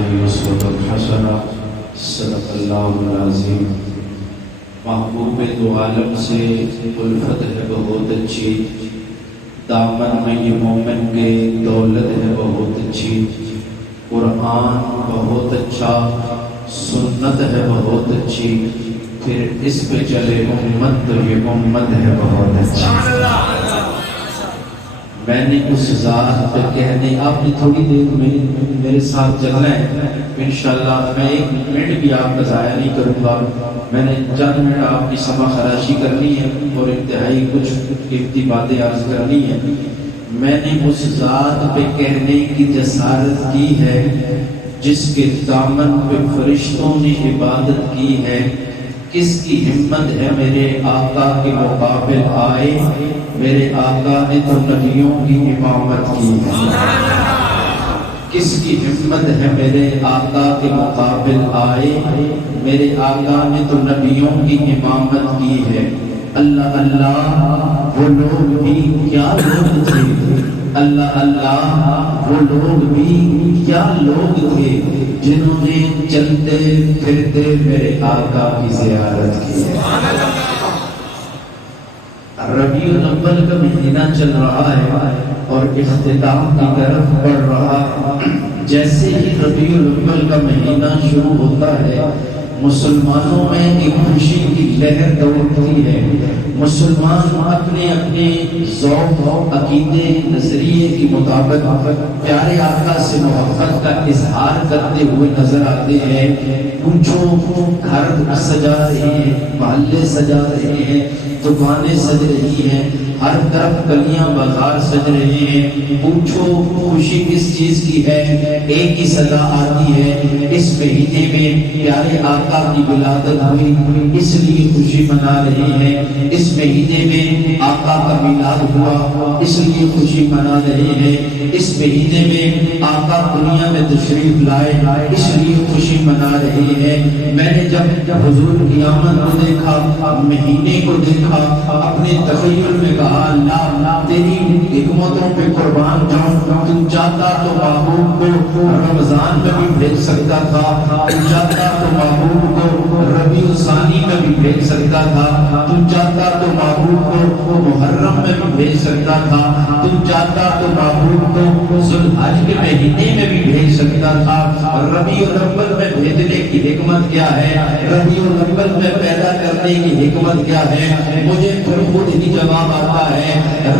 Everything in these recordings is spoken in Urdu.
الله أسوة حسنة صدق الله العظيم۔ محبوب دو عالم سے الفت ہے بہت اچھی، دامن میں یہ مومن کے دولت ہے بہت اچھی، قرآن بہت اچھا، سنت ہے بہت اچھی، پھر اس پہ چلے امت تو یہ امت ہے بہت اچھی۔ میں نے اس ذات پہ کہنے، آپ نے تھوڑی دیر میں میرے ساتھ چلنا ہے انشاءاللہ، میں ایک منٹ بھی آپ کا ضائع نہیں کروں گا، میں نے چند منٹ آپ کی سمع خراشی کرنی ہے اور انتہائی کچھ قیمتی باتیں عرض کرنی ہے۔ میں نے اس ذات پہ کہنے کی جسارت کی ہے جس کے دامن پہ فرشتوں نے عبادت کی ہے، کس کی ہمت ہے میرے آقا کے مقابل آئے، میرے آقا نے تو نبیوں کی امامت کی ہے، کس کی ہمت ہے میرے آقا کے مقابل آئے، میرے آقا نے تو نبیوں کی امامت کی ہے۔ اللہ اللہ وہ لوگ بھی کیا لوگ تھے، اللہ اللہ وہ لوگ بھی کیا لوگ تھے جنہوں نے چلتے پھرتے میرے آقا کی زیارت کی ہے۔ ربیع الاول کا مہینہ چل رہا ہے اور اختتام کی طرف بڑھ رہا ہے۔ جیسے ہی ربیع الاول کا مہینہ شروع ہوتا ہے مسلمانوں میں ایک خوشی کی لہر دوڑتی ہے، مسلمان اپنے اپنے ذوق عقیدے نظریے کے مطابق پیارے آقا سے محبت کا اظہار کرتے ہوئے نظر آتے ہیں۔ پوچھو گھر سجا رہے ہیں، محلے سجا رہے ہیں، دکانیں سج رہی ہیں، ہر طرف گلیاں بازار سج رہے ہیں۔ پوچھو خوشی کس چیز کی ہے، ایک ہی صدا آتی ہے، اس مہینے میں پیارے آقا کی ولادت ہوئی اس لیے خوشی منا رہے ہیں، اس مہینے میں آقا کا میلاد ہوا اس لیے خوشی منا رہے ہیں، اس مہینے میں آقا دنیا میں تشریف لائے اس لیے خوشی منا رہے ہیں۔ میں نے جب حضور کی آمد کو دیکھا، مہینے کو دیکھا، اپنے تخیل میں کہا اللہ تیری حکمتوں پہ قربان جاؤں، تم چاہتا تو محبوب کو رمضان میں بھی بھیج سکتا تھا، تم چاہتا تو محبوب کو ربیع الثانی میں بھی بھیج سکتا تھا، تم چاہتا تو محبوب کو محرم میں بھی بھیج سکتا تھا، تم چاہتا تو محبوب کو ذو الحج کے مہینے میں بھی بھیج سکتا تھا۔ ربیع الاول میں بھیجنے کی حکمت کیا ہے، ربیع الاول میں پیدا کرنے کی حکمت کیا ہے، مجھے پھر خود ہی جواب آتا ہے۔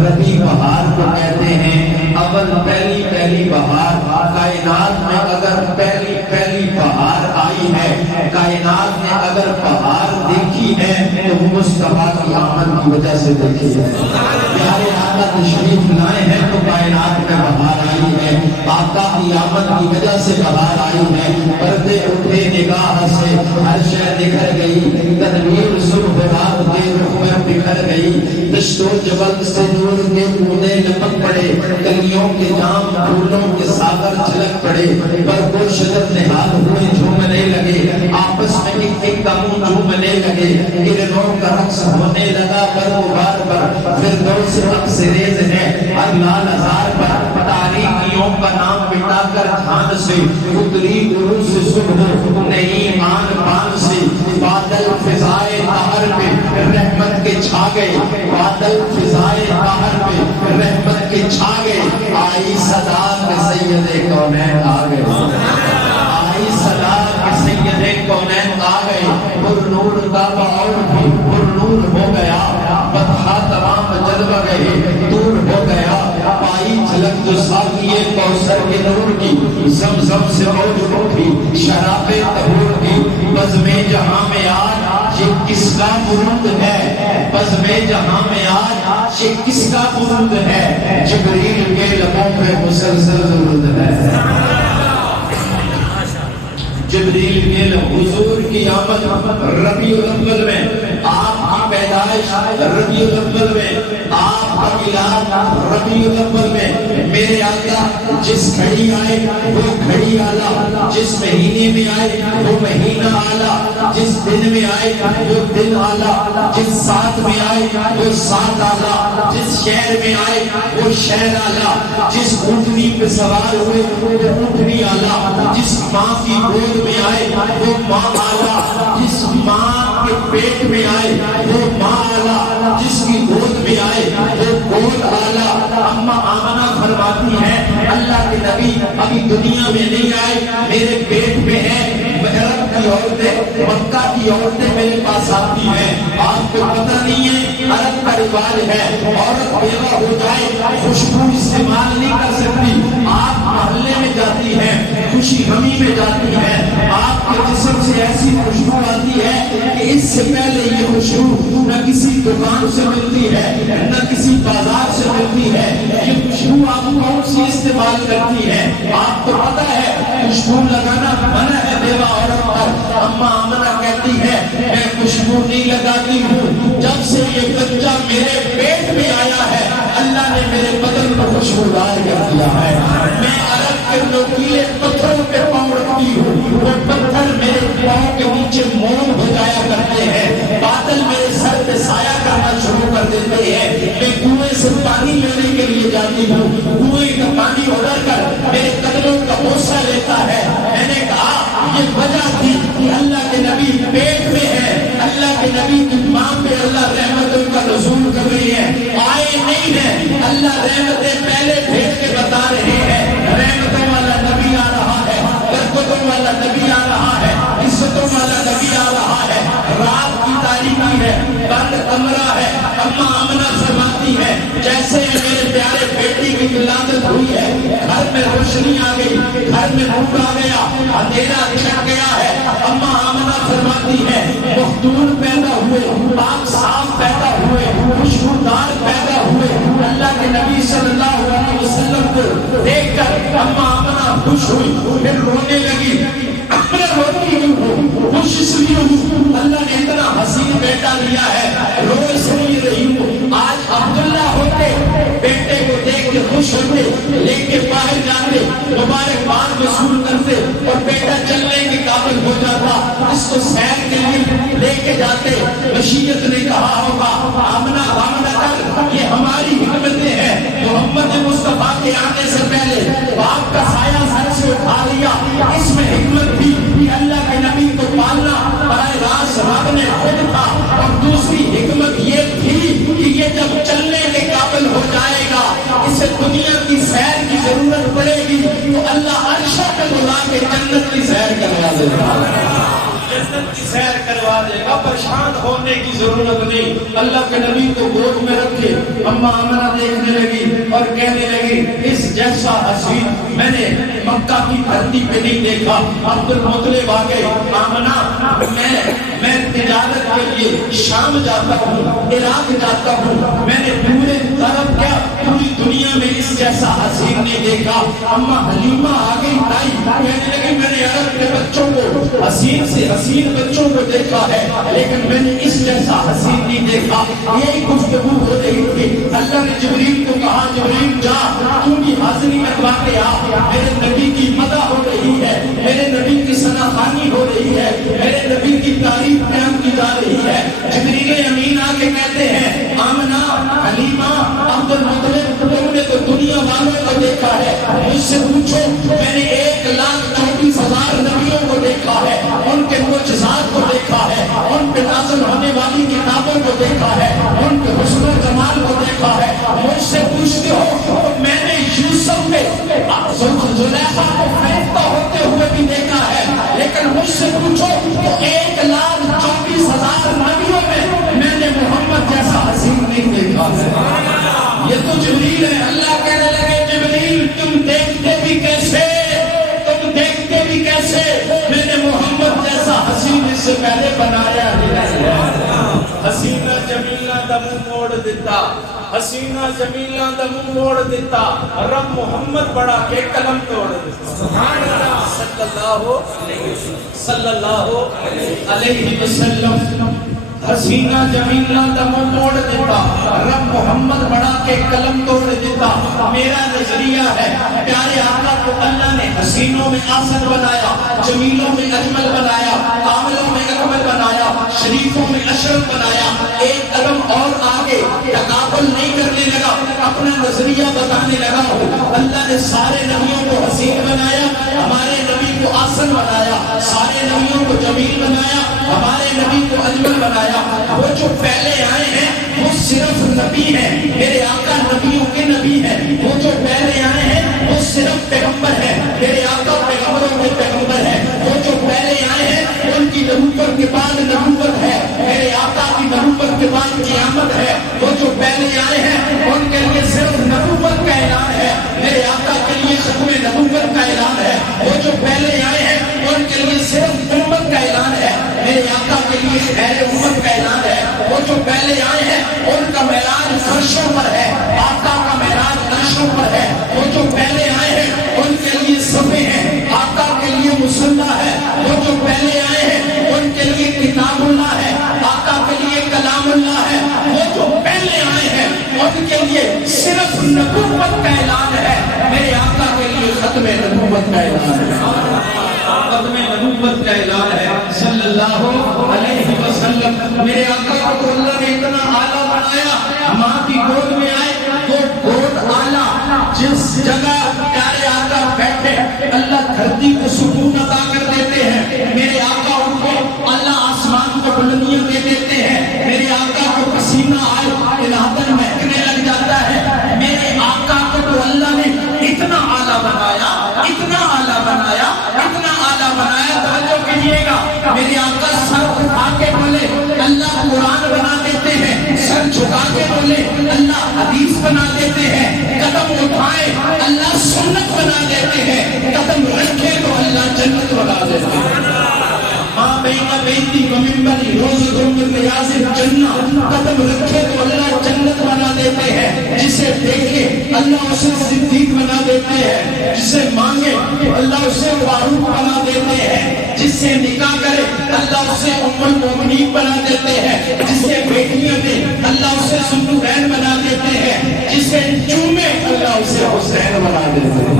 ربیع بہار کو کہتے ہیں، اول پہلی بہار، کائنات میں اگر پہلی بہار آئی ہے، کائنات نے اگر بہار دیکھی ہے تو مصطفیٰ کی آمد کی وجہ سے دیکھی ہے۔ پیارے آقا تشریف لائے ہیں تو کائنات میں بہار آئی ہے، آقا کی آمد کی وجہ سے بہار آئی ہے۔ پردے اٹھے نگاہ سے ہر شے نکھر گئی، تنویر صبح رات کے رخ میں بکھر گئی، دشت و جبل سے نور کے بوندے لپک پڑے، کلیوں کے جام پھولوں کے ساغر چھلک پڑے، برگ و شجر نہال ہوئے جھومنے لگے، آپس میں ایک ایک دم جھومنے لگے، گرنوں کا رقص ہونے لگا برگوار پر، فردوس رقص ریز ہے ہر لال ہزار پر، تاریکیوں کا نام مٹا کر دھان سے اتری عروس صبح نہیں مان پان سے، بادل فضائے طاہر پہ رحمت کے چھا گئے، بادل فضائے طاہر پہ رحمت کے چھا گئے، آئی صدا کہ سید کونین آ گئے، آئی صدا کہ سید کونین آ گئے، پر نور کا باور بھی پر نور ہو گیا، بطحہ تمام جلوہ گئے دور ہو گیا، پائی جھلک جو ساقیے کوثر کے نور کی، زمزم سے موج اٹھی شراب طہور کی، بزم جہاں میں آج یہ کس کا مرود ہے، بزم جہاں میں آج یہ کس کا مرود ہے، جبریل کے لبوں پہ مسلسل درود ہے، جبریل کے حضور کی آمد ربیع الاول میں، آپ کی پیدائش ربیع الاول میں، آپ کا ملاد ربیع الاول میں میرے آقا جس گھڑی آئے وہ گھڑی آلہ، جس مہینے میں آئے وہ مہینہ آلہ، جس دن میں آئے وہ دن آلہ، جس ساتھ میں آئے وہ ساتھ آلہ، جس شہر میں آئے وہ شہر آلہ، جس اونٹنی پہ سوار ہوئے وہ اونٹنی آلہ، جس ماں کی گود میں آئے وہ ماں آلہ، جس ماں کے پیٹ میں آئے وہ ماں آلہ، جس کی گود میں آئے وہ گود آلہ۔ اما آمنہ فرماتی ہے اللہ کے نبی ابھی دنیا میں نہیں آئے، میرے پیٹ میں ہے، عرب کی عورتیں مکہ کی عورتیں میرے پاس آتی ہیں، آپ کو پتہ نہیں ہے عرب کا رواج ہے عورت بیوہ ہو جائے خوشبو استعمال نہیں کر سکتی، آپ محلے میں جاتی ہیں خوشی غمی میں جاتی ہیں، آپ کے جسم سے ایسی خوشبو آتی ہے کہ اس سے پہلے یہ خوشبو نہ کسی دکان سے ملتی ہے نہ کسی بازار سے ملتی ہے، یہ خوشبو آپ کون سی استعمال کرتی ہے؟ آپ کو پتہ ہے خوشبو لگانا منع ہے بیوہ عورت پر۔ اما آمنہ کہتی ہے میں خوشبو نہیں لگاتی ہوں، جب سے یہ بچہ میرے پیٹ میں آیا ہے اللہ نے میرے بدن کو خوشبودار کر دیا ہے، میں عرب کے نوکیلے پتھروں پہ پاؤں رکھتی ہوں، وہ پتھر میرے پاؤں کے نیچے موم ہو جایا کرتے ہیں، بادل میرے سر پہ سایہ کرنا شروع کر دیتے ہیں، میں کنویں سے پانی لینے کے لیے جاتی ہوں، کنویں کا پانی ادھر کر میرے قدموں کا بوسہ لیتا ہے۔ میں نے کہا یہ وجہ تھی کہ اللہ کے نبی پیٹ میں ہے، اللہ کے نبی کی ماں پہ اللہ رحمتوں کا نزول کر رہی ہے، آئے نہیں ہے، اللہ رحمتیں پہلے بھیج کے بتا رہے ہیں رحمتوں والا نبی آ رہا ہے، برکتوں والا نبی آ رہا ہے، عزتوں والا نبی آ رہا ہے۔ رات کی تاریکی ہے، بند کمرہ ہے، اما آمنہ فرماتی ہے جیسے میرے پیارے بیٹی کی ولادت ہوئی ہے گھر میں روشنی آ گئی، گھر میں نور آ گیا، اندھیرا چھٹ گیا ہے۔ اما آمنہ فرماتی ہے مختون پیدا ہوئے، پاک صاف پیدا ہوئے، خوشبودار پیدا ہوئے، اللہ کے نبی صلی اللہ علیہ وسلم کو دیکھ کر اما آمنہ خوش ہوئی، پھر رونے لگی، میں روتی ہوں خوش اس لیے ہوں اللہ نے اتنا حسین بیٹا دیا ہے، رو اس لیے رہی ہوں۔ آج عبداللہ ہوتے بیٹے کو دیکھ کے خوش ہوتے، لے کے باہر جاتے مبارکباد وصول کرتے اور بیٹا چلنے کے قابل ہو جاتا، اس کو سیر کے لیے لے کے جاتے، مشیت نے کہا ہوگا آمنہ آمنہ کر یہ ہماری حکمتیں ہیں، محمد مصطفیٰ کے آنے سے پہلے باپ کا سایہ سر سے اٹھا لیا، اس میں حکمت تھی کہ اللہ کے نبی کو پالنا براہ راست رب نے خود تھا، اور دوسری حکمت یہ تھی کہ یہ جب چلنے کے قابل ہو جائے گا اسے دنیا کی سیر کی ضرورت پڑے گی تو اللہ عرشہ پہ بلا کے جنت کی سیر کروا دے گا، جنت کی سیر کروا دے گا، پریشان ہونے کی ضرورت نہیں۔ اللہ کے نبی کو گود میں رکھے اما آمنہ دیکھنے لگی اور کہنے لگی اس جیسا حسین میں نے مکہ کی دھرتی پہ نہیں دیکھا۔ عبد المطلب آ گئے، آمنہ میں تجارت کے لیے شام جاتا ہوں، عراق جاتا ہوں، میں نے پورے طرف کیا پوری دنیا میں اس جیسا حسین نہیں دیکھا۔ اما حلیمہ آ گئی تائی، کہنے لگی میں نے عرب کے بچوں کو حسین سے حسین بچوں کو دیکھا ہے لیکن میں نے اس جیسا حسین نہیں دیکھا۔ یہی گفتگو ہو رہی تھی، اللہ نے جبریل کو کہا جبریل جا تو بھی حاضری کروا کے آ، میرے نبی کی مدح ہو رہی ہے، میرے نبی کی ثناخوانی ہو رہی ہے، میرے نبی کی تعریف بیان کی جا رہی ہے۔ جبریل امین آ کے کہتے ہیں آمنہ حلیمہ عبد المطلب تم نے تو دنیا والوں کو دیکھا ہے، مجھ سے پوچھو میں نے 1,24,000 نبیوں کو دیکھا ہے، ان کے معجزات کو دیکھا ہے، ان پہ نازل ہونے والی کتابوں کو دیکھا ہے، ان کے حسن و جمال کو دیکھا ہے، مجھ سے پوچھتے ہو میں نے یوسف پہ زلیخا کو پھینکتا ہوتے ہوئے بھی دیکھا ہے، لیکن مجھ سے پوچھو تو 1,24,000 نبیوں میں نے محمد جیسا حسین نہیں دیکھا ہے۔ یہ تو جبریل ہے، اللہ کہنے لگے جبریل تم دیکھتے بھی کیسے، تم دیکھتے بھی کیسے، میں نے محمد جیسا حسین اس سے پہلے بنایا نہیں ہے۔ حسینہ جمیلہ دا منہ موڑ دیتا، حسینہ جمیلہ دا منہ موڑ دیتا، رب محمد بڑا کے قلم توڑ دیتا، سبحان اللہ صلی اللہ علیہ وسلم۔ حسینہ جمیلہ دمو توڑ دیتا، رب محمد بڑھا کے قلم توڑ دیتا۔ میرا نظریہ ہے پیارے آقا کو اللہ نے حسینوں میں آسن بنایا، جمیلوں میں اجمل بنایا، کاملوں میں اکمل بنایا، شریفوں میں اشرف بنایا۔ ایک قدم اور آگے تقابل نہیں کرنے لگا، اپنا نظریہ بتانے لگا ہوں۔ اللہ نے سارے نبیوں کو حسین بنایا، ہمارے نبی کو آسن بنایا، سارے نبیوں کو جمیل بنایا، ہمارے نبی کو اجمل بنایا۔ وہ جو پہلے آئے ہیں وہ صرف نبی ہیں، میرے آقا نبیوں کے نبی ہیں۔ وہ جو پہلے آئے ہیں وہ صرف پیغمبر ہیں، میرے آقا پیغمبروں کے پیغمبر ہیں۔ وہ جو پہلے آئے ہیں ان کی نبوت کے بعد نبوت ہے، میرے آقا کی نبوت کے بعد قیامت ہے۔ وہ جو پہلے آئے ہیں ان کے لیے صرف نبوت کا اعلان ہے، میرے آقا کے لیے ختم نبوت کا اعلان ہے۔ وہ جو پہلے آئے ہیں ان کے لیے صرف امت کا اعلان ہے، میرے آقا کے لیے خیر امت کا اعلان ہے۔ وہ جو پہلے آئے ہیں ان کا معراج فرشوں پر ہے، آقا کا معراج عرشوں پر ہے۔ وہ جو پہلے آئے ہیں ان کے لیے صفے ہیں، آقا کے لیے مصلی ہے۔ وہ جو پہلے آئے ہیں ان کے لیے کتاب اللہ ہے، آقا کے لیے کلام اللہ ہے۔ وہ جو پہلے آئے ہیں ان کے لیے صرف نبوت کا اعلان ہے، میرے آقا کے لیے ختم نبوت کا اعلان ہے، ختم نبوت کا اعلان ہے صلی اللہ علیہ وسلم۔ میرے آقا کو اللہ نے اتنا اعلیٰ بنایا، ماں کی گود میں آئے وہ گود اعلیٰ، جس جگہ پیارے آقا بیٹھے اللہ دھرتی کو سکون عطا کر دیتے ہیں، میرے آقا ان کو اللہ آسمان کو بلندیاں دے دیتے ہیں، میرے آقا کو پسینہ آئے الہتن مہکنے لگ جاتا ہے۔ میرے آقا کو تو اللہ نے اتنا اعلیٰ بنایا، اتنا اعلیٰ بنایا، اتنا اعلیٰ بنایا، توجہ کیجئے گا، میرے آقا سر اٹھا کے بولے اللہ قرآن بنا دیتے ہیں، سر جھکا کے بولے اللہ حدیث بنا دیتے ہیں، قدم اٹھائے اللہ سنت بنا دیتے ہیں، قدم رکھے تو اللہ جنت بنا دیتے ہیں۔ ماں بینا بیتی ومنبری روز گرم ریاض جنہ، قدم رکھے تو اللہ جنت بنا دیتے ہیں، جسے دیکھے اللہ اسے صدیق بنا دیتے ہیں، جسے مانگے اللہ اسے فاروق بنا دیتے ہیں، جس سے نکاح کرے اللہ اسے ام المومنین بنا دیتے ہیں، جسے بیٹیاں دے اللہ اسے ذوالنورین بنا دیتے ہیں، جسے چومے اللہ اسے حسین بنا دیتے ہیں۔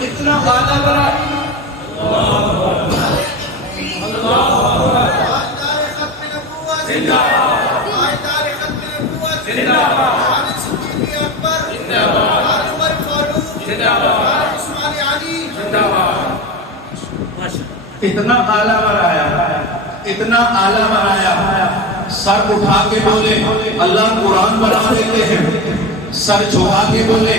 اتنا اعلیٰ بنا اتنا اعلیٰ بنایا، اتنا اعلیٰ بنایا، سر اٹھا کے بولے اللہ قرآن بنا دیتے ہیں، سر جھکا کے بولے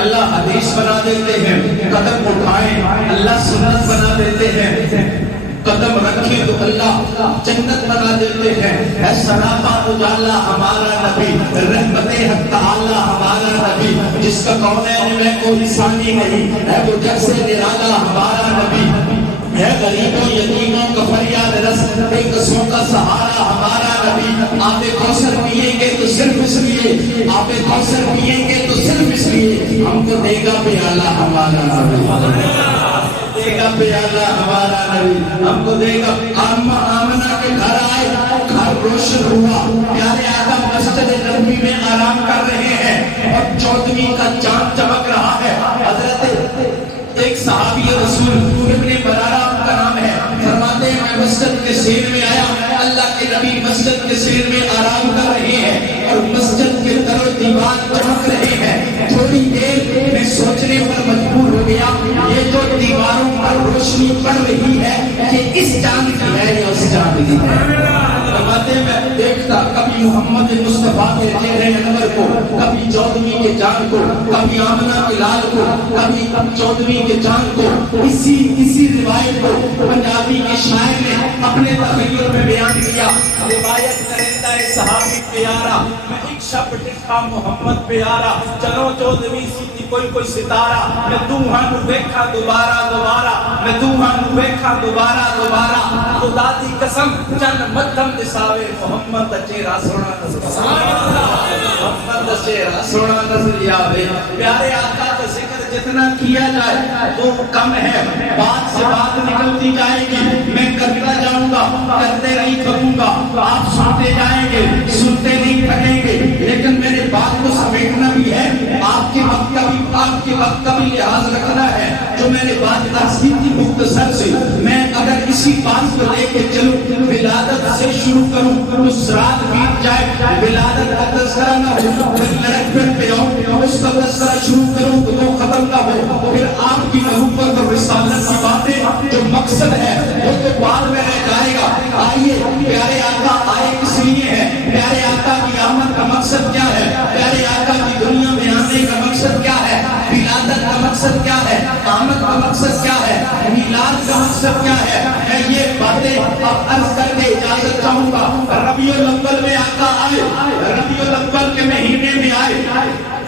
اللہ حدیث بنا دیتے ہیں، قدم اٹھائیں اللہ سنت بنا دیتے ہیں، قدم رکھیں تو اللہ جنت بنا دیتے ہیں۔ اے سراپا اجالا ہمارا نبی، رحمت حق تعالی ہمارا نبی، جس کا کونین میں کوئی ثانی نہیں، ہے وہ جیسے نرالا ہمارا نبی، ہے غریبوں یتیموں کا فریاد رس، بے قصوں کا سہارا ہمارا نبی۔ آب کوثر پیئیں گے تو صرف اس لیے، آب کوثر پیئیں گے تو صرف اس لیے، ہم کو دے گا پیالہ ہمارا نبی، دے گا پیالہ ہمارا نبی، ہم کو دے گا۔ آمنہ کے گھر آئے، گھر روشن ہوا، پیارے آقا مسجد نبوی میں آرام کر رہے ہیں اور 14ویں کا چاند چمک رہا ہے۔ حضرت ایک صحابی رسول ابن برارہ کا نام ہے، فرماتے ہیں میں مسجد کے سیر میں آیا، اللہ کے نبی مسجد کے سیر میں آرام کر رہے ہیں اور مسجد کے در و دیوار چمک رہے ہیں۔ تھوڑی دیر میں سوچنے پر مجبور ہو گیا یہ جو دیواروں پر روشنی پڑ رہی ہے یہ اس چاند کی ہے یا اس چاند کی ہے؟ فرماتے ہیں میں دیکھتا کبھی محمد مصطفیٰ کے چہرے انور کو، کبھی 14ویں کے چاند کو، کبھی آمنہ کے لال کو، کبھی 14ویں کے چاند کو۔ اسی روایت کو پنجابی کے شاعر نے اپنے تخیل میں بیان کیا۔ روایت کرندہ صحابی پیارا، میں ایک شب ٹکا محمد پیارا، چلو 14ویں سی کوئی ستارہ، میں دوہاں نو ویکھا دوبارہ دوبارہ، میں دوہاں نو ویکھا دوبارہ دوبارہ، خدا دی قسم چند مدھم دساوے محمد دا چہرہ سونا نظر آوے، محمد دا چہرہ سونا نظر آوے۔ پیارے آقا کا ذکر جتنا کیا جائے وہ کم ہے. بات سے بات نکلتی جائے گی, میں کرتا جاؤں گا, کرتے نہیں تھکوں گا, آپ سنتے جائیں گے, سنتے نہیں تھکیں گے. لیکن میرے بات کو سمیٹنا بھی ہے, آپ کے وقت کا بھی لحاظ رکھنا ہے. جو میں نے بات تحصیل کی مختصر سے, میں اگر اسی بات کو لے کے چلوں, ولادت سے شروع کروں تو رات بیت جائے, ولادت کا تذکرہ نہ ہو, پھر لڑکپن پہ آؤں اس کا تذکرہ شروع کروں تو وہ ختم نہ ہو, پھر آپ کی نبوت اور رسالت کی باتیں جو مقصد ہے وہ تو بعد میں رہ جائے گا. آئیے, پیارے آقا آئے کس لیے ہے, پیارے آقا کی آمد کا مقصد کیا ہے, پیارے آقا کی دنیا میں آنے کا مقصد کیا ہے, ولادت کا مقصد کیا ہے, آمد کا مقصد کیا ہے, میلاد کا مقصد کیا ہے. میں یہ باتیں اب عرض کر کے اجازت چاہوں گا. ربیع الاول میں آقا آئے, ربیع الاول کے مہینے میں آئے.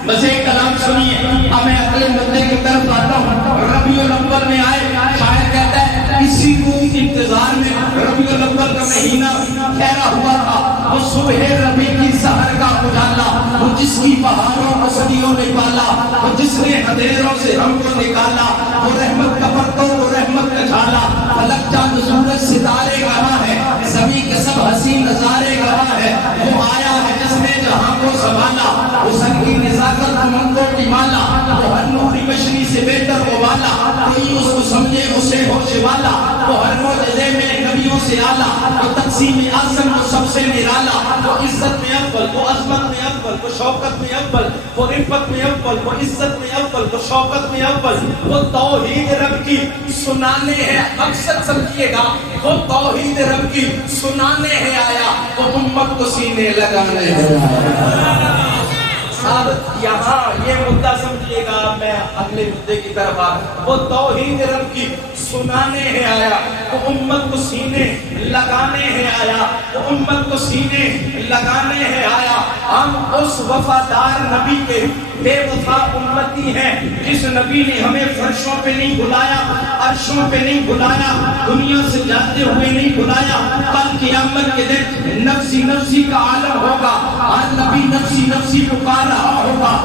بس ایک کلام سنیے, اب میں اگلے مدعے کی طرف آتا ہوں. ربیع الاول میں آئے, شاعر کہتا ہے اسی کو انتظار میں ربیع الاول کا مہینہ ٹھہرا ہوا تھا. وہ صبح ربیع کی سحر کا اجالا, وہ جس کی بہاروں کو صدیوں نے پالا, وہ جس نے اندھیروں سے ہم کو نکالا, وہ رحمت کا پرتو, وہ رحمت کا جھالا. فلک چاند سورج ستارے گواہ ہے, زمین کے سب حسین نظارے گواہ ہے. وہ آیا ہے جس نے جہاں کو سنبھالا, حسن کی نزاکت منگوں کی مالا, وہ ہر نوری بشری سے بہتر وہ والا, کوئی اس کو سمجھے اسے ہوش والا. وہ ہر معجزے میں نبیوں سے آلہ, وہ تقسیم اعظم وہ سب سے نرالا. وہ عزت میں اول, وہ عظمت میں اول, وہ شوکت میں اول, وہ رفت میں اول, وہ عزت میں اول, وہ شوکت میں اول. وہ توحید رب کی سنانے ہے, مقصد سمجھیے گا, وہ توحید رب کی سنانے ہے آیا, وہ امت کو سینے لگانے ہے آیا. یہاں یہ مدعا سمجھیے گا, میں اگلے مدعے کی طرف آ. وہ توحید رب کی سنانے ہے آیا, وہ امت کو سینے لگانے ہے آیا, وہ امت کو سینے لگانے ہے آیا. ہم اس وفادار نبی کے بے وفا امتی ہیں جس نبی نے ہمیں فرشوں پہ نہیں بلایا, عرشوں پہ نہیں بلایا, دنیا سے جاتے ہوئے نہیں بلایا. کل قیامت کے دن نفسی نفسی کا عالم ہوگا, آج نبی نفسی نفسی پکار رہا ہوگا.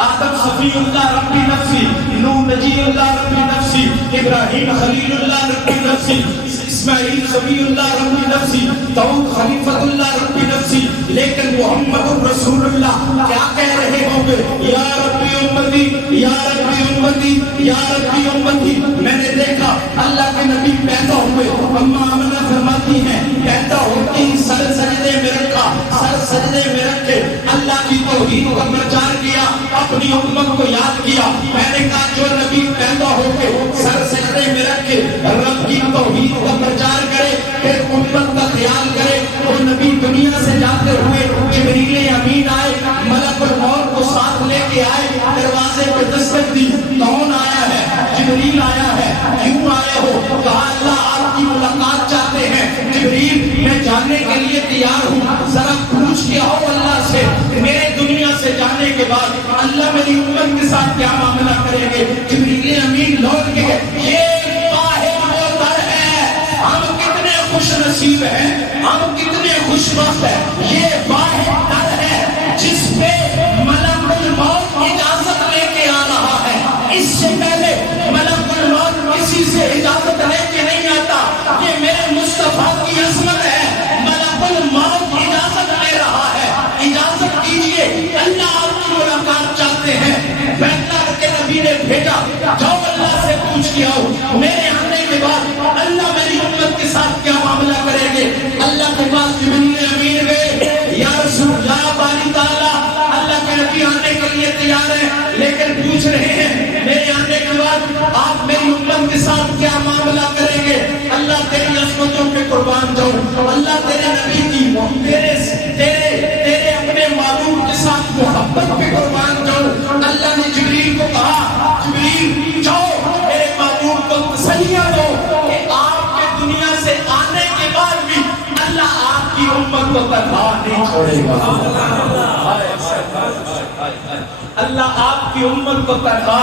آدم صفی اللہ ربی نفسی, نوح نجی اللہ ربی نفسی, ابراہیم خلیل اللہ ربی نفسی, اسماعیل صفی اللہ ربی نفسی, داؤد خلیفۃ اللہ ربی نفسی. لیکن محمد رسول اللہ کیا کہہ رہے ہوں گے, یا ربی امتی, یا ربی امتی, یا ربی امتی. میں نے دیکھا اللہ کے نبی پیدا ہوئے, اماں آمنہ فرماتی ہیں پیدا ہوتے ہی سر سجدے میں رکھا, سر سجدے میں رکھے اللہ کی توحید کا پرچار کیا, اپنی امت کو یاد کیا. میں نے کہا جو نبی پیدا ہو کے سر سجدے میں رکھے رب کی توحید کا پرچار کرے, پھر امت کا خیال کرے, وہ نبی دنیا سے جاتے ہوئے جبریل امین آئے, ملک الموت کو ساتھ لے کے آئے, دروازے پہ دستک دی, کون آیا ہے, جبریل آیا ہے. کیوں آئے ہو, کہا اللہ آپ کی ملاقات چاہتے ہیں. جبریل میں جانے کے لیے تیار ہوں, ذرا پوچھ کے آؤ اللہ سے, میرے دنیا سے جانے کے بعد اللہ میری امت کے ساتھ کیا معاملہ کریں گے. جبریل امین لوٹ کے, یہ واحد وہ در ہے, ہم کتنے خوش نصیب ہیں, ہم کتنے خوش وقت ہیں. یہ واحد در ہے جس پہ ملک الموت اجازت لے کے آ رہا ہے. اس سے پہلے ملک الموت کسی سے اجازت لے کے نہیں آتا. یہ میرے مصطفیٰ کی عظمت ہے, ملک الموت اجازت لے رہا ہے. اجازت کیجئے, اللہ آپ کی ملاقات چاہتے ہیں. اللہ کے نبی نے بھیجا, جاؤ اللہ سے پوچھ کے آؤ, میرے آنے کے بعد اللہ میری امت کے ساتھ کیا معاملہ کریں گے. اللہ کے پاس جبریل امین گئے, یا رسول اللہ باری تعالیٰ, اللہ کے نبی آنے کے لیے تیار ہیں, لیکن پوچھ رہے ہیں میرے آنے کے بعد آپ میری امت کے ساتھ کیا معاملہ کریں گے. اللہ تیری عظمتوں پہ قربان جاؤں, اللہ تیرے نبی کی تیرے اپنے معبود کے ساتھ محبت پہ قربان جاؤں. اللہ نے جبریل کو کہا, جبریل جاؤ میرے معبود کو تسلیاں دو کہ آپ کے دنیا سے آنے کے بعد بھی اللہ آپ کی امت کو تنہا نہیں چھوڑے گا. اللہ آپ کی امت کو تنہا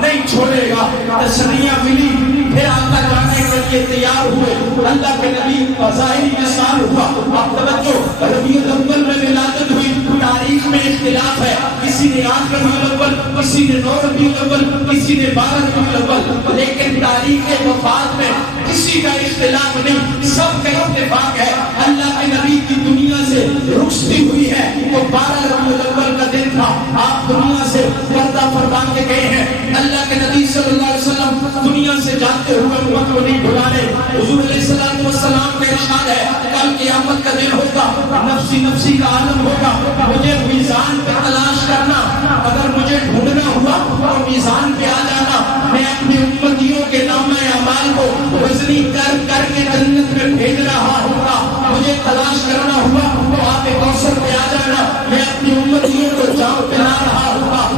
نہیں چھوڑے گا. تسلیاں ملی, پھر آقا جانے کے لیے تیار ہوئے. اللہ کے نبی ظاہری وصال ہوا. آپ توجہ, ربیع الاول میں ولادت ہوئی. تاریخ میں اختلاف ہے, کسی نے 8 ربیع الاول, کسی کسی نے 9 ربیع الاول، کسی نے 12 ربیع الاول، لیکن تاریخ وفات میں کسی کا اختلاف نہیں، سب کا اتفاق ہے اللہ کے نبی کی دنیا سے رخصتی ہوئی ہے وہ 12 ربیع الاول کا دن تھا۔ آپ دنیا سے پردہ فرما کے گئے ہیں۔ اللہ کے نبی صلی اللہ علیہ وسلم دنیا سے جاتے ہوئے امت کو نہیں بھلانے۔ حضور علیہ الصلوۃ والسلام کا ارشاد ہے کل قیامت کا دن ہوگا، نفسی نفسی کا عالم ہوگا، مجھے میزان پہ تلاش کرنا، اگر مجھے ڈھونڈنا ہوا تو میزان پہ آ جانا، میں اپنی امتیوں کے نامہ اعمال کو وزنی کر کر کے جنت میں بھیج رہا ہوگا، مجھے تلاش کرنا ہوا تو آپ کوثر پہ آ جانا، میں اپنی امتیوں کو جام پلا رہا ہوگا،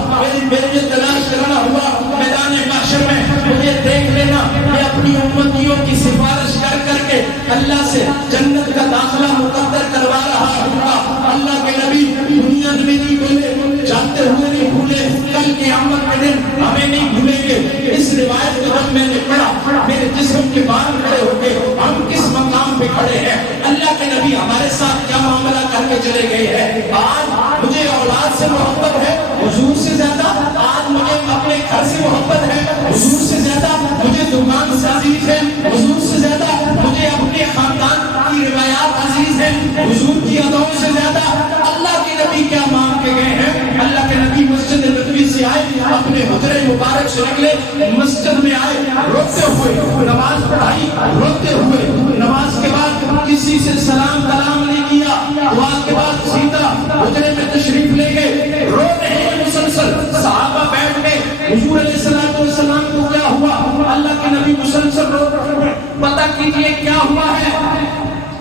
میرے تلاش کرنا ہوا میدان محشر میں مجھے دیکھ لینا، میں اپنی امتیوں کی سفارش کر کر کے اللہ سے جنت کا داخلہ مقدر کروا رہا ہوگا۔ اللہ کے نبی دنیا میں نہیں بولے، جانتے ہوئے نہیں بھولے، کل قیامت کے دن ہمیں نہیں بھولیں گے۔ اس روایت کو جب میں نے پڑھا میرے جسم کے بال کھڑے ہو گئے، ہم کس مقام پہ کھڑے ہیں، اللہ کے نبی ہمارے ساتھ کیا معاملہ کر کے چلے گئے ہیں۔ آج مجھے اولاد سے محبت ہے حضور سے زیادہ، آج مجھے اپنے گھر سے محبت ہے حضور سے زیادہ، مجھے دکان سے عزیز ہے حضور سے زیادہ، مجھے اپنے خاندان کی روایات عزیز ہیں حضور کی اداؤں سے زیادہ۔ اللہ کے نبی کیا مانگ کے گئے ہیں؟ اللہ کے نبی مسجد نبوی سے آئے، اپنے حجرے مبارک سے نکلے، مسجد میں آئے، روتے ہوئے نماز پڑھائی، روتے ہوئے نماز کے بعد کسی سے سلام کلام نہیں کیا، دعا کے بعد سیدھا حجرے میں تشریف لے گئے، رو رہے ہیں مسلسل، صحابہ بیٹھ گئے، حضور علیہ الصلوۃ والسلام کو کیا ہوا؟ اللہ کے نبی مسلسل رو رہے ہیں، پتہ کیجئے کیا ہوا ہے؟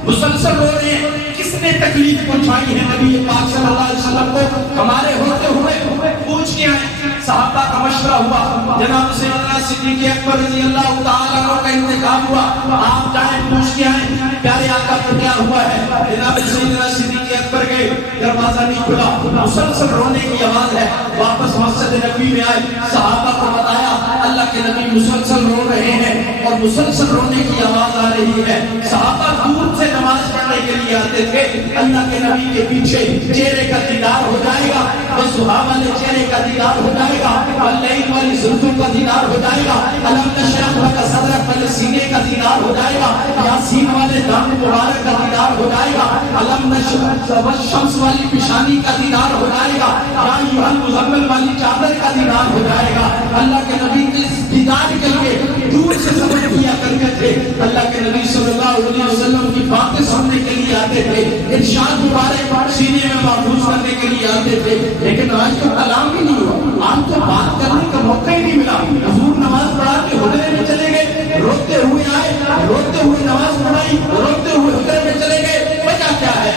مسلسل رو رہے ہیں، کس نے تکلیف پہنچائی ہے نبی پاک صلی اللہ علیہ وسلم کو؟ ہمارے ہوتے ہوئے پوچھ کے آئے، صحابہ کا مشورہ ہوا، جناب سیدنا صدیق اکبر رضی اللہ تعالیٰ عنہ کا انتخاب ہوا، آپ جائیں پوچھ کے آئیں پیارے آقا کو کیا ہوا ہے۔ جناب سیدنا صدیق اکبر گئے، دروازہ نہیں کھلا، مسلسل رونے کی آواز ہے، واپس مسجد نبوی میں آئے، صحابہ کو بتایا اللہ کے نبی مسلسل رو رہے ہیں اور مسلسل رونے کی آواز آ رہی ہے۔ صحابہ دور سے نماز پڑھنے کے لیے آتے تھے، اللہ کے نبی کے پیچھے چہرے کا دیدار ہو جائے گا، والضحیٰ والے چہرے کا دیدار ہو جائے گا، واللیل والی زلفوں کا دیدار ہو جائے گا، الم نشرح لک صدرک والے سینے کا دیدار ہو جائے گا، یاسین والے دامن مبارک کا دیدار ہو جائے گا، الم نشرح والشمس والی پیشانی کا دیدار ہو جائے گا، یا ایھا المزمل والی چادر کا دیدار ہو جائے گا۔ اللہ کے نبی کے دیدار کے لیے دور سے سفر کیا کرتے تھے، اللہ کے نبی صلی اللہ علیہ وسلم کی باتیں سننے کے لیے آتے تھے، ارشاد مبارک سینے میں محفوظ کرنے کے لیے آتے تھے، لیکن آج تو کلام ہی نہیں ہوا، آج تو بات کرنے کا موقع ہی نہیں ملا۔ حضور نماز پڑھا کے حجرے میں چلے گئے، روتے ہوئے آئے، روتے ہوئے نماز پڑھائی، روتے ہوئے حجرے میں چلے گئے، وجہ کیا ہے؟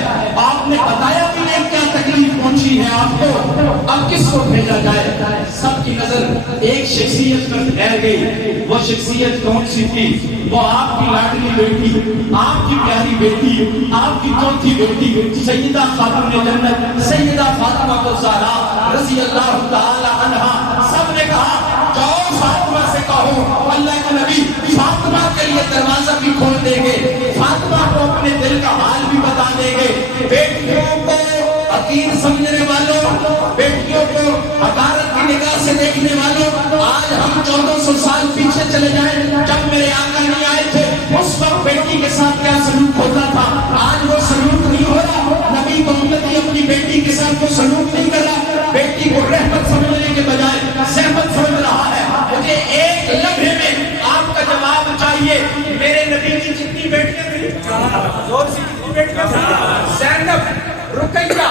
آپ نے بتایا بھی نہیں کیا تکلیف پہنچی ہے آپ کو، اب کس کو بھیجا جائے؟ سب کی نظر ایک شخصیت پر ٹھہر گئی، وہ شخصیت کون سی تھی؟ وہ آپ کی لاڈلی بیٹی، آپ کی پیاری بیٹی، آپ کی چوتھی بیٹی سیدہ خاتون جنت سیدہ فاطمہ الزہرا رضی اللہ تعالی عنہا۔ سب نے کہا جاؤ فاطمہ سے کہو اللہ کے نبی فاطمہ کے لیے دروازہ بھی کھول دیں گے، فاطمہ کو اپنے دل کا حال بھی بتا دیں گے۔ بیٹیوں کو حقیر سمجھنے والوں، بیٹیوں کو حقارت کی نگاہ سے دیکھنے والوں، آج ہم 1400 سال پیچھے چلے جائیں، جب میرے آقا نہیں آئے تھے اس وقت بیٹی کے ساتھ کیا سلوک ہوتا تھا، آج وہ سلوک نہیں ہو رہا۔ نبی محمد اپنی بیٹی کے ساتھ وہ سلوک نہیں کر رہا، بیٹی کو رحمت سمجھنے کے بجائے زحمت سمجھ رہا ہے۔ مجھے ایک لمحے میں آپ کا جواب چاہیے، میرے نبی کی کتنی بیٹیاں تھیں؟ زور سے کتنی بیٹیاں تھیں؟ زینب، رقیہ،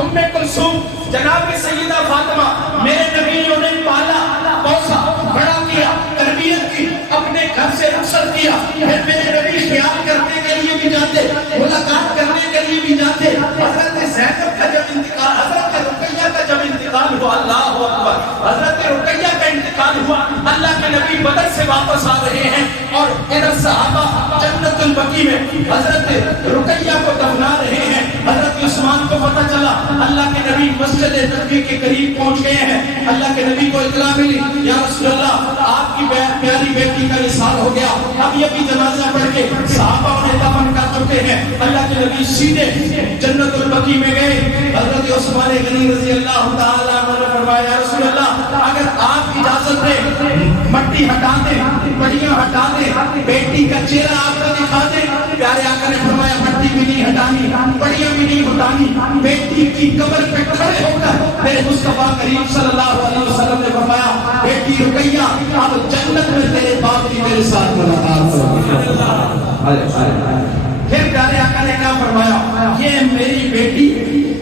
ام کلثوم، جناب سیدہ فاطمہ۔ میرے نبیوں نے پالا پوسا بڑا کیا، تربیت کی، اپنے گھر سے رخصت کیا، پھر میرے نبی خیال کرنے کے لیے بھی جاتے، ملاقات کرنے کے لیے بھی جاتے۔ حضرت زینب کا جب انتقال، حضرت رقیہ کا جب انتقال ہوا، اللہ اکبر، حضرت رقیہ کا انتقال ہوا، اللہ کے نبی بدر سے واپس آ رہے ہیں اور ادھر صحابہ جنت البقیع میں حضرت رقیہ کو دفنا رہے ہیں۔ حضرت عثمان کو پتہ چلا، اللہ کے نبی مسجد نبوی کے قریب پہنچ گئے ہیں. اللہ کے نبی کو اطلاع ملی یا رسول اللہ آپ کی پیاری بیٹی کا وصال ہو گیا. اب یہ بھی جنازہ پڑھ کے صحابہ انہیں دفن کر چکے ہیں. اللہ کے نبی سیدھے جنت البقیع میں گئے. حضرت عثمان غنی رضی اللہ تعالیٰ عنہ نے فرمایا یا رسول اللہ اگر آپ اجازت دیں مٹی ہٹا دیں, پڑیاں ہٹا دیں, بیٹی کا چہرہ آپ کو دکھا دیں. پیارے آقا نے فرمایا مٹی بھی نہیں ہٹانی, پڑیاں بھی نہیں ہٹانی. بیٹی کی قبر پہ کھڑے ہو کر میرے مصطفیٰ کریم صلی اللہ علیہ وسلم نے فرمایا بیٹی رقیہ اب جنت میں تیرے باپ کی میرے ساتھ ملاقات ہوگی. پھر پیارے آقا نے کیا فرمایا یہ میری بیٹی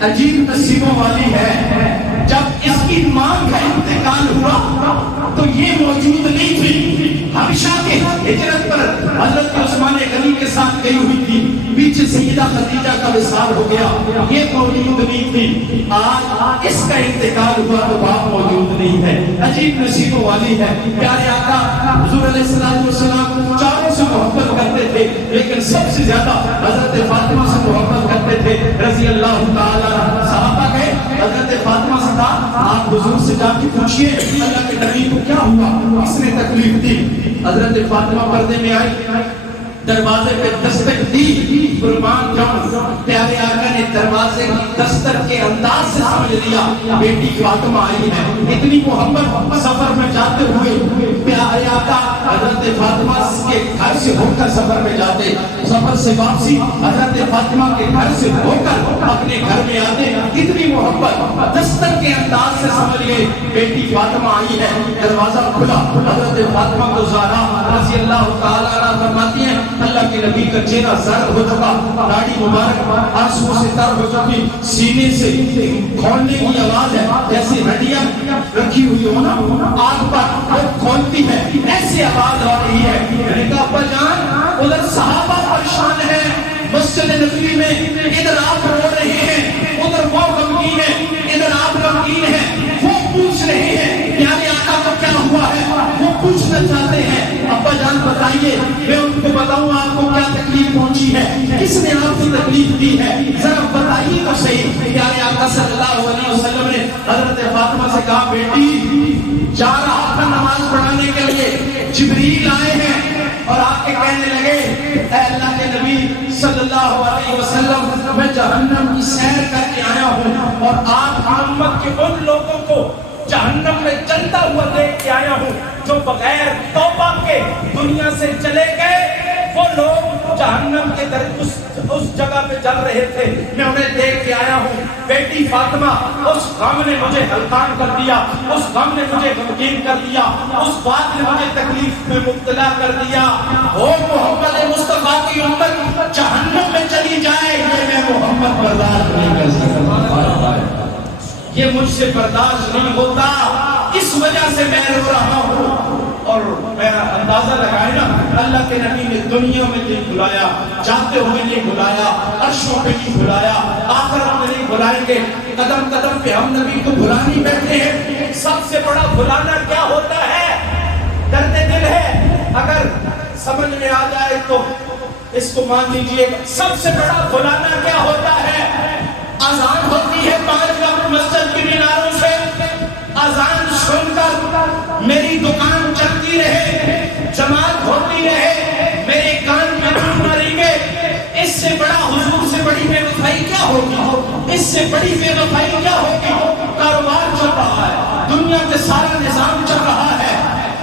عجیب نصیبوں والی ہے. جب اس کی ماں کا انتقال ہوا تو یہ موجود نہیں تھی. حبشہ کے ہجرت پر حضرت عثمان غنی کے ساتھ گئی ہوئی تھی. پیچھے سیدہ خدیجہ کا وصال ہو گیا, یہ موجود نہیں تھی. آج اس کا انتقال ہوا تو باپ موجود نہیں ہے. عجیب نصیبوں والی ہے. پیارے آقا حضور علیہ السلام چاروں سے محبت کرتے تھے لیکن سب سے زیادہ حضرت فاطمہ سے محبت کرتے تھے رضی اللہ تعالیٰ. صحابہ گئے حضرت فاطمہ سے کہا آپ حضور سے جا کے پوچھئے اللہ کے نبی کو کیا ہوا, کس نے تکلیف دی. حضرت فاطمہ پردے میں آئی, دروازے پہ دستک دی. قربان جاؤں پیارے آقا نے دروازے کی دستک کے انداز سے سمجھ لیا بیٹی فاطمہ آئی ہے. اتنی محبت. سفر میں جاتے ہوئے پیارے آقا حضرت فاطمہ کے گھر سے ہو کر سفر میں جاتے, سفر سے واپسی حضرت فاطمہ کے گھر سے ہو کر اپنے گھر میں آتے. اتنی محبت. دستک کے انداز سے سمجھ گئے بیٹی فاطمہ آئی ہے. دروازہ کھلا, حضرت فاطمہ کو زہرا رضی اللہ تعالیٰ عنہ فرماتی ہیں اللہ کے نبی کا چہرہ زرد ہو چکا, داڑھی مبارک آنسو سے تر ہو چکی, سینے سے کھولنے کی آواز ہے جیسے ہڈیاں رکھی ہوئی ہو نا آگ پر وہ کھولتی ہے ایسی آواز آ رہی ہے. میں نے کہا ابا جان ادھر صحابہ پریشان ہیں مسجد نبوی میں, ادھر آپ رو رہے ہیں, ادھر وہ غمگین ہے, ادھر آپ غمگین ہیں. وہ پوچھ رہے ہیں پیارے آقا کو کیا ہوا ہے, وہ پوچھنا چاہتے ہیں ابا جان بتائیے میں ان کو بتاؤں آپ کو کیا تکلیف پہنچی ہے, کس نے آپ کو تکلیف دی ہے, ذرا بتائیے تو صحیح. پیارے آقا صلی اللہ علیہ وسلم نے حضرت فاطمہ سے کہا بیٹی جا رہا تھا نماز پڑھانے کے لیے, جبریل آئے ہیں اور آ کے کہنے لگے اے اللہ کے نبی صلی اللہ علیہ وسلم میں جہنم کی سیر کر کے آیا ہوں اور آپ امت کے ان لوگوں کو جہنم میں جلتا ہوا دیکھ کے آیا ہوں جو بغیر توبہ کے دنیا سے چلے گئے. وہ لوگ جہنم کے در اس جگہ پہ جل رہے تھے, میں انہیں دیکھ کے آیا ہوں. بیٹی فاطمہ اس غم نے مجھے ہلکان کر دیا, اس غم نے مجھے غمگین کر دیا, اس بات نے مجھے تکلیف میں مبتلا کر دیا. او محمد مصطفیٰ کی امت جہنم میں چلی جائے یہ میں محمد برداشت نہیں کر سکتا, یہ مجھ سے برداشت نہیں ہوتا. اس وجہ سے میں رو رہا ہوں. اور میرا اندازہ لگائے نا اللہ کے نبی نے دنیا میں نہیں بلایا, جاتے ہوئے نہیں بلایا, عرشوں پہ نہیں بلایا, آخرت میں نہیں بلائیں گے. قدم قدم پہ ہم نبی کو بلانے بیٹھے ہیں. سب سے بڑا بلانا کیا ہوتا ہے, درد دل ہے. اگر سمجھ میں آ جائے تو اس کو مان لیجئے. سب سے بڑا بلانا کیا ہوتا ہے, اذان ہوتی ہے 5 وقت مسجد کے میناروں سے, اذان سن کر میری دکان چلتی رہے, جماعت ہوتی رہے, میرے کان میں دھول ماریں گے. اس سے بڑا حضور سے بڑی بے وفائی کیا ہوگی, اس سے بڑی بے وفائی کیا ہوگی. کاروبار چل رہا ہے, دنیا کے سارا نظام چل رہا ہے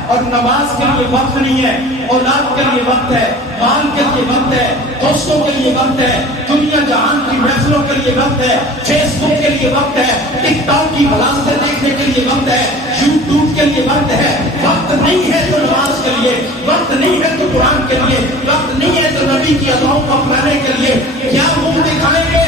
اور نماز کے لیے وقت نہیں ہے, اولاد کے لیے وقت ہے, مال کے لیے وقت ہے, دوستوں کے لیے وقت ہے, دنیا جہان کی محفلوں کے لیے وقت ہے, فیس بک کے لیے وقت ہے, ٹک ٹاک کی بلاستے دیکھنے کے لیے وقت ہے, یوٹیوب کے لیے وقت ہے. وقت نہیں ہے تو نماز کے لیے, وقت نہیں ہے تو قرآن کے لیے, وقت نہیں ہے تو نبی کی اداؤں کو اپنانے کے لیے. کیا منہ دکھائیں گے,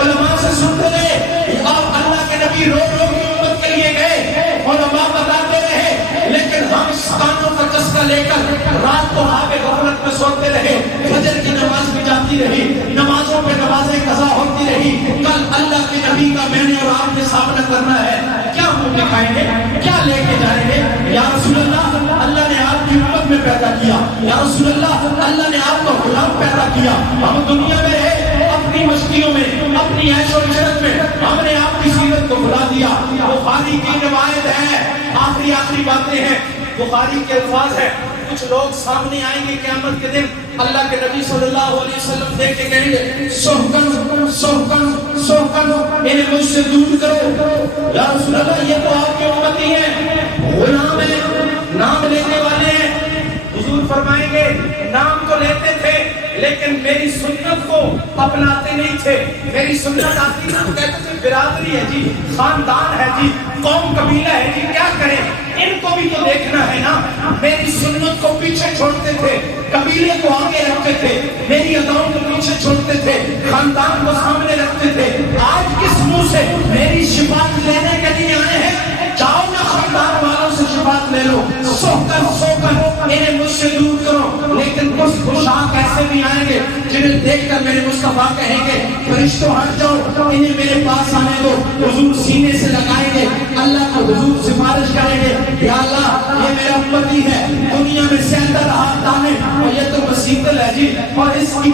علماء سے سنتے رہے آپ اللہ کے نبی رو رو کی امت کے لیے گئے, علماء بتاتے رہے, لیکن ہم اس کانوں کا چسکا لے کر رات کو آب غفلت میں سوتے رہے. فجر کی نماز بھی جاتی رہی, نمازوں پہ نمازیں قضا ہوتی رہی. کل اللہ کے نبی کا میں نے اور آپ نے سامنا کرنا ہے, کیا منہ دکھائیں گے, کیا لے کے جائیں گے. یا رسول اللہ اللہ نے آپ کی امت میں پیدا کیا, یا رسول اللہ اللہ نے آپ کو غلام پیدا کیا. ہم دنیا میں رہے, اپنے اپنی مستیوں میں، اپنی عیش و عشرت میں ہم نے آپ کی سیرت کو بھلا دیا۔ بخاری کی روایت ہے، آخری باتیں ہیں، بخاری کے الفاظ ہیں، کچھ لوگ سامنے آئیں گے قیامت کے دن، اللہ کے نبی صلی اللہ علیہ وسلم دیکھ کے کہیں گے سحقن سحقن سحقن، انہیں مجھ سے دور کرو۔ یا رسول اللہ یہ تو آپ کے امتی ہیں، غلام ہیں، نام لینے والے ہیں۔ حضور فرمائیں گے نام تو لیتے تھے لیکن میری سنت کو اپناتے نہیں تھے۔ میری سنت آتی نا کہتے تھے برادری ہے جی، خاندان ہے جی، قوم قبیلہ ہے جی، کیا کریں، ان کو بھی تو دیکھنا ہے نا۔ میری سنت کو پیچھے چھوڑتے تھے، قبیلے کو آگے رکھتے تھے، میری اداؤں کو پیچھے چھوڑتے تھے، خاندان کو سامنے رکھتے تھے۔ آج کس منہ سے میری شفاعت لینے کے لیے آئے ہیں؟ جاؤ نا خاندان والوں سے شفاعت لے لو، سوکن سوکن انہیں مجھ سے دور کرو۔ لیکن کچھ خوشاک ایسے بھی آئیں گے جنہیں دیکھ کر میرے مصطفیٰ کہیں گے فرشتوں ہٹ جاؤ، انہیں میرے پاس آنے دو۔ حضور سینے سے لگائیں گے، اللہ کو حضور سفارش کریں گے، یا اللہ یہ میرا امتی ہے، دنیا میں سہتا رہا تانے، اور یہ تو مسیطل ہے جی، اور اس کی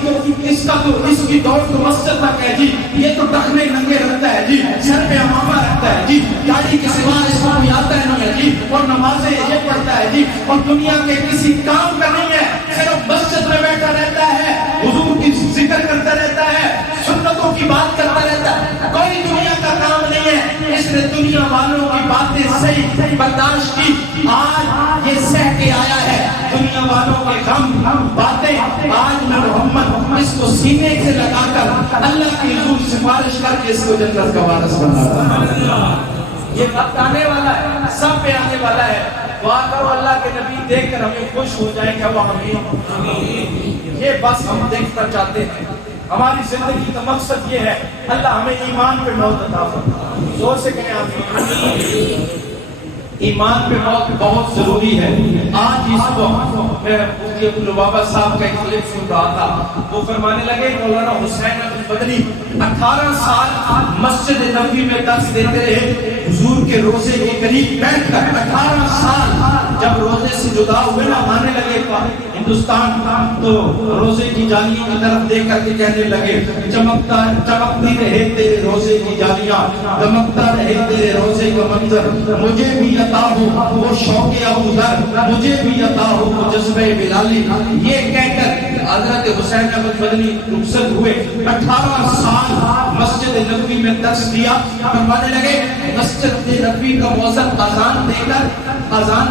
دوڑ تو مسجد تک ہے جی، یہ تو ٹخنے ننگے رکھتا ہے جی، سر پہ امامہ رکھتا ہے جی، داڑھی کے سوا اس کو کوئی آتا ہے نہیں ہے جی، اور نمازیں یہ پڑھتا ہے جی، اور دنیا کے کسی کام کا نہیں ہے، صرف مسجد میں بیٹھا رہتا ہے، حضور کی ذکر کرتا رہتا ہے، سنتوں کی بات کرتا رہتا ہے، کوئی دنیا کا کام نہیں ہے۔ اس نے دنیا والوں کی باتیں صحیح برداشت کی، آج یہ سہ کے آیا ہے دنیا والوں کے غم باتیں۔ آج میں محمد اس کو سینے سے لگا کر اللہ کی حضور سفارش کر کے اس کو جنت کا وارث بنا رہا ہے۔ یہ وقت آنے والا ہے، سب پہ آنے والا ہے۔ دعا کرو اللہ کے نبی دیکھ کر ہمیں خوش ہو جائے کہ وہ ہمیں، یہ بس ہم دیکھنا چاہتے ہیں۔ ہماری زندگی کا مقصد یہ ہے اللہ ہمیں ایمان پہ موت عطا فرمائے۔ زور سے کہیں آمین۔ ایمان پہ موت بہت ضروری ہے۔ آج اس وقت میں مفتی عبدالوہاب صاحب کا ایک کلپ سن رہا تھا، وہ فرمانے لگے مولانا حسین احمد مدنی 18 سال مسجد نبوی میں درس دیتے رہے، حضور کے روزے کے قریب بیٹھ کر 18 سال۔ جب روزے سے جدا ہوئے نا آنے لگے ہندوستان، تو روزے کی جالیوں کی طرف دیکھ کر کے کہنے لگے چمکتی رہے تیرے روزے کی جالیاں، دمکتا رہے تیرے روزے کا منظر، مجھے بھی عطا ہو وہ شوق ابو ذر، مجھے بھی عطا ہو وہ جذبہ بلالی۔ یہ کہہ کر حضرت حسین احمد مدنی رخصت ہوئے، 18 سال مسجد نبوی میں درس دیا۔ فرمانے لگے مسجد نبوی کا مؤذن اذان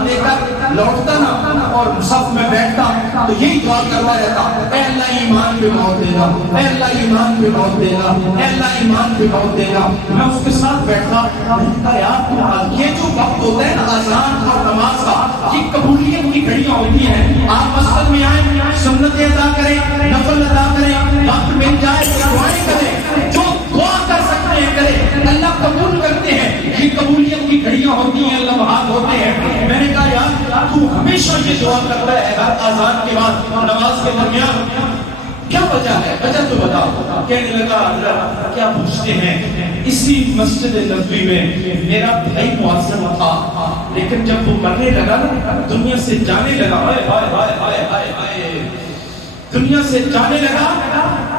دے کر لوٹتا نا اور صف میں بیٹھتا تو یہی دعا کرتا رہتا، اے اللہ ایمان پہ موت دینا، اے اللہ ایمان پہ موت دینا، اے اللہ ایمان پہ موت دینا۔ میں اس کے ساتھ بیٹھا، یار یہ جو وقت ہوتا ہے نا اذان اور نماز کا، یہ قبولیت کی گھڑیاں ہوتی ہیں۔ آپ مسجد میں آئیں، سنتیں ادا کریں، نفل ادا کریں، وقت مل جائے دعائیں کریں، جو دعا کر سکتے ہیں کریں، اللہ قبول کرتے ہیں۔ یہ قبولیت کی گھڑیاں ہوتی ہیں، لمحات ہوتے ہیں۔ میں نے کہا یار تو ہمیشہ یہ دعا کرتا ہے ہر اذان کے بعد نماز کے درمیان، کیا وجہ ہے؟ وجہ تو بتاؤ۔ کہنے لگا حضرت کیا پوچھتے ہیں، اسی مسجد نبوی میں میرا بھائی مؤذن تھا، لیکن جب وہ مرنے لگا نا دنیا سے جانے لگا، ہائے ہائے ہائے ہائے ہائے ہائے، دنیا سے جانے لگا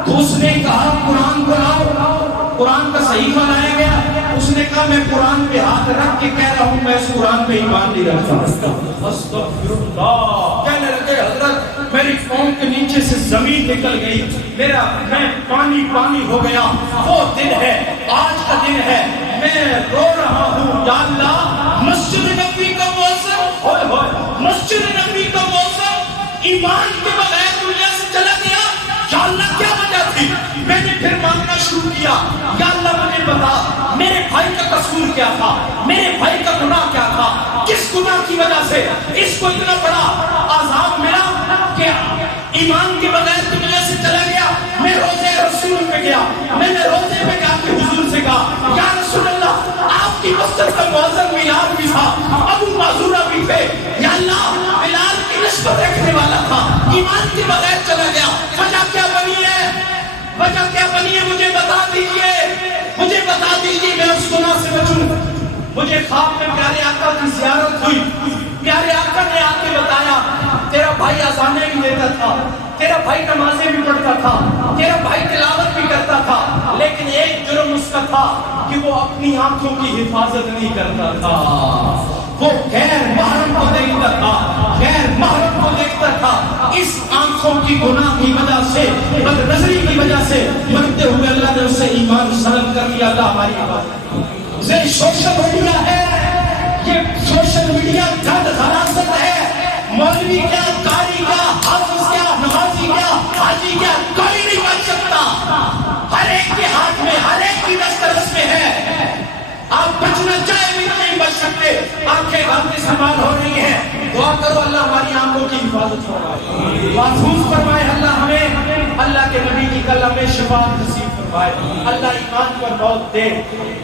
تو اس نے کہا قرآن کو لاؤ۔ قرآن کا صحیفہ لایا گیا، اس نے کہا میں قرآن پہ ہاتھ رکھ کے کہہ رہا ہوں میں اس قرآن پہ ایمان نہیں رکھتا۔ استغفراللہ۔ کہنے لگے حضرت میری قوم کے نیچے سے زمین نکل گئی، میں پانی ہو گیا۔ وہ دن ہے، آج کا دن ہے، میں رو رہا ہوں یا اللہ مسجد نبوی کا مؤذن، مسجد نبوی کا مؤذن ایمان کے بغیر دنیا سے چلا گیا، یا اللہ کیا وجہ تھی؟ میں نے پھر مانگنا شروع کیا، یا اللہ مجھے بتا میرے بھائی کا قصور کیا تھا، میرے بھائی کا گناہ کیا تھا، کس گناہ کی وجہ سے اس کو اتنا بڑا عذاب ملا کہ ایمان کے بغیر دنیا سے چلا گیا۔ میں روزے رسول پہ گیا، میں نے روزے پہ جا کے حضور سے کہا یا رسول اللہ آپ کی مسجد کا مؤذن بلال بھی تھا، ابو معذورہ بھی تھے، یا اللہ بلال کی نسبت رکھنے والا تھا، ایمان کے بغیر چلا گیا، وجہ کیا بنی ہے؟ وجہ کیا بنی ہے؟ مجھے بتا دیجئے، مجھے بتا دیجئے میں اس گناہ سے بچوں۔ مجھے خواب میں پیارے آقا کی زیارت ہوئی، پیارے آقا نے آ کے بتایا تیرا بھائی اذانیں بھی دیتا تھا، تیرا بھائی نمازیں بھی پڑھتا تھا، تیرا بھائی تلاوت بھی کرتا تھا، لیکن ایک جرم اس کا تھا کہ وہ اپنی آنکھوں کی حفاظت نہیں کرتا تھا، وہ غیر محرم کو دیکھتا تھا، غیر محرم کو دیکھتا تھا۔ اس آنکھوں کی گناہ کی وجہ سے، بد نظری کی وجہ سے مرتے ہوئے اللہ نے اسے ایمان سلب کر لیا۔ اللہ ہماری حفاظت۔ یہ سوشل میڈیا ہے، یہ سوشل میڈیا گند خراست ہے۔ مولوی کیا، قاری کیا، حافظ کیا، نمازی کیا، حاجی کیا، کوئی نہیں بن سکتا۔ ہر ایک کے ہاتھ میں، ہر ایک کی دسترس میں ہے۔ آپ بچنا چاہے بھی نہیں بچ سکتے۔ آنکھیں غم استعمال ہو رہی ہیں، دعا کرو اللہ ہماری آنکھوں کی حفاظت فرمائے، محفوظ فرمائے اللہ ہمیں، اللہ کے نبی کی کلام میں شفاعت نصیب فرمائے۔ اللہ ایمان پر موت دے،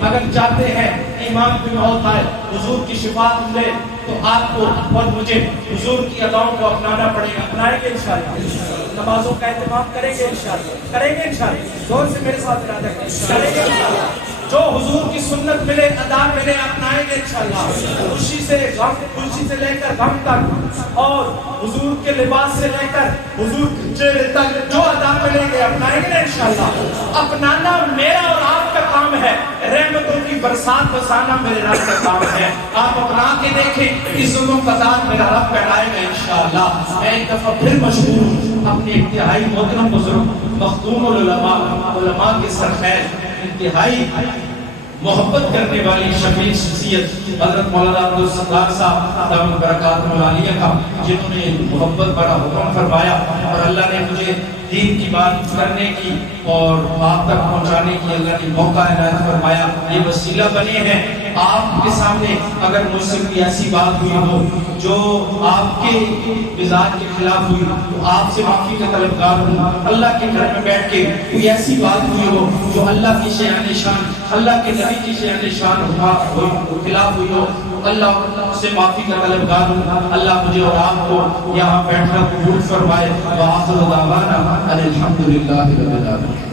اگر چاہتے ہیں ایمان پہ موت آئے، حضور کی شفاعت ملے، تو آپ کو اور مجھے حضور کی اداؤں کو اپنانا پڑے گا۔ اپنائیں گے انشاءاللہ، نمازوں کا اہتمام کریں گے انشاءاللہ، کریں گے انشاءاللہ، زور سے میرے ساتھ ارادہ کریں گے انشاءاللہ۔ جو حضور کی سنت ملے، ادا ملے، اپنائیں گے انشاءاللہ۔ خوشی سے غم، خوشی سے لے کر غم تک، اور حضور کے لباس سے لے کر حضور کے چہرے تک جو ادا ملے گے اپنائیں گے انشاءاللہ۔ اپنانا میرا اور آپ کا کام ہے، رحمتوں کی برسات بسانا میرے رب کا کام ہے۔ آپ اپنا کے دیکھیں، عزتوں کا دار میرا رب پہنائے گا انشاءاللہ۔ میں ایک دفعہ پھر مشہور ہوں اپنے انتہائی محترم بزرگ مخدوم العلماء، علماء کے سرخیر، انتہائی محبت کرنے والی شفیع شخصیت حضرت مولانا عبدالستار صاحب دامت برکاتہ العالیہ کا، جنہوں نے محبت بڑا حکم فرمایا، اور اللہ نے مجھے دین کی بات کرنے کی اور آپ تک پہنچانے کی اللہ نے موقع عنایت فرمایا، یہ وسیلہ بنے ہیں۔ آپ کے سامنے اگر مجھ سے کوئی ایسی بات ہوئی ہو جو آپ کے مزاج کے خلاف ہوئی، تو آپ سے معافی کا طلبگار ہوں۔ اللہ کے گھر میں بیٹھ کے کوئی ایسی بات ہوئی ہو جو اللہ کی شان شان، اللہ کے نبی کی شان شان خلاف ہوئی ہو، اللہ سے معافی کا طلبگار ہوں۔ اللہ مجھے اور آپ کو یہاں بیٹھنا قبول فرمائے۔ وآخر دعوانا ان الحمد للہ رب العالمین۔